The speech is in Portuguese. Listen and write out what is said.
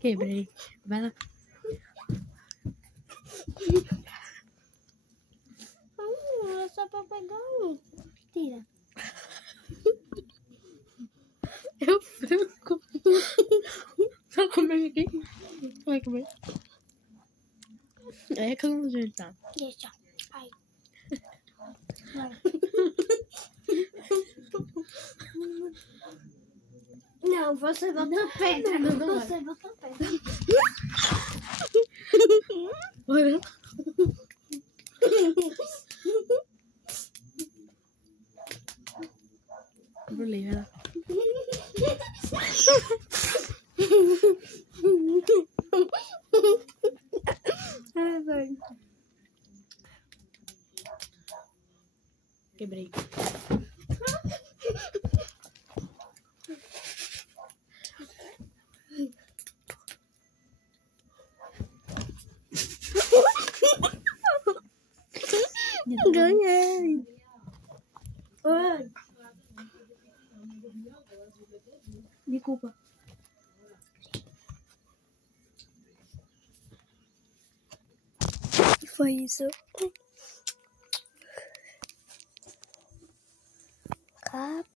Quebrei. Vai lá. É só pra pegar um. Tira. Eu franco. Só comer aqui. Vai comer. É que eu não sei, tá? Deixa. Ai. Vai. Não, você botou pedra. Não Você botou pedra. Olha. Brulei, vai lá. Ai, vai. Quebrei. Ganhei. Oi. Desculpa. Foi isso.